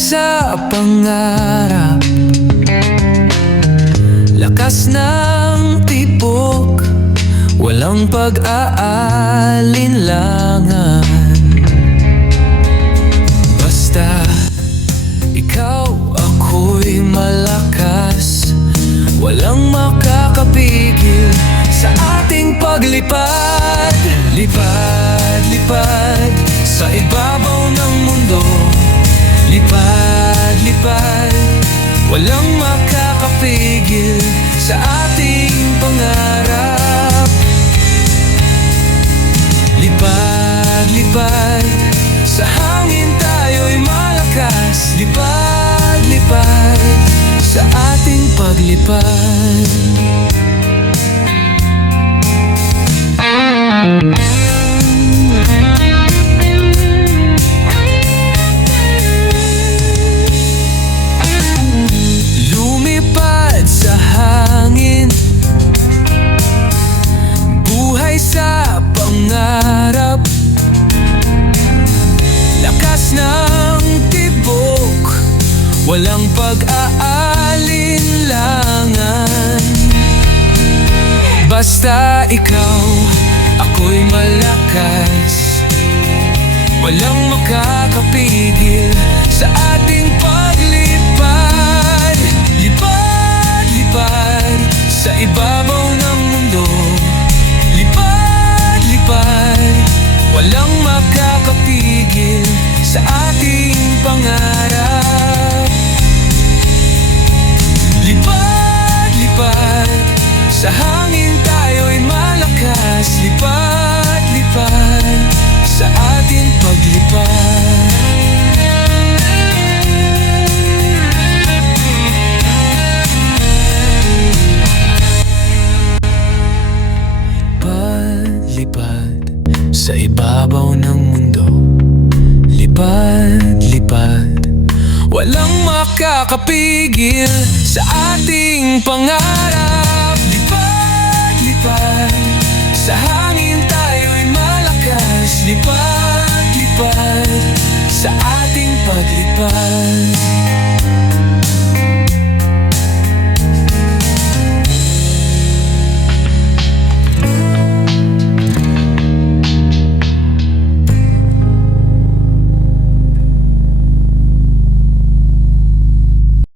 sa pangarap, lakas ng tibok, walang pag-aalinlangan. Basta ikaw, ako'y malakas, walang makakapigil sa ating paglipad. Lipad, lipad sa ibabaw ng mundo. Lipad, lipad, walang makakapigil sa ating pangarap. Lipad, lipad, sa hangin tayo'y malakas. Lipad, lipad, sa ating paglipad. Lumipad sa hangin, buhay sa pangarap, lakas ng tibok, walang pag-aalinlangan. Basta ikaw, ako'y malakas, walang makakapigil sa ating paglipad. Lipad, lipad sa ibabaw ng mundo. Lipad, lipad, walang makakapigil sa ating pangarap. Lipad, lipad, sa hangin tayo'y malakas. Lipad, lipad, sa ating paglipad. Lipad sa ibabaw ng mundo. Lipad, lipad, walang makakapigil sa ating pangarap. Lipad, lipad, sa hangin tayo'y malakas. Lipad, lipad, sa ating paglipad.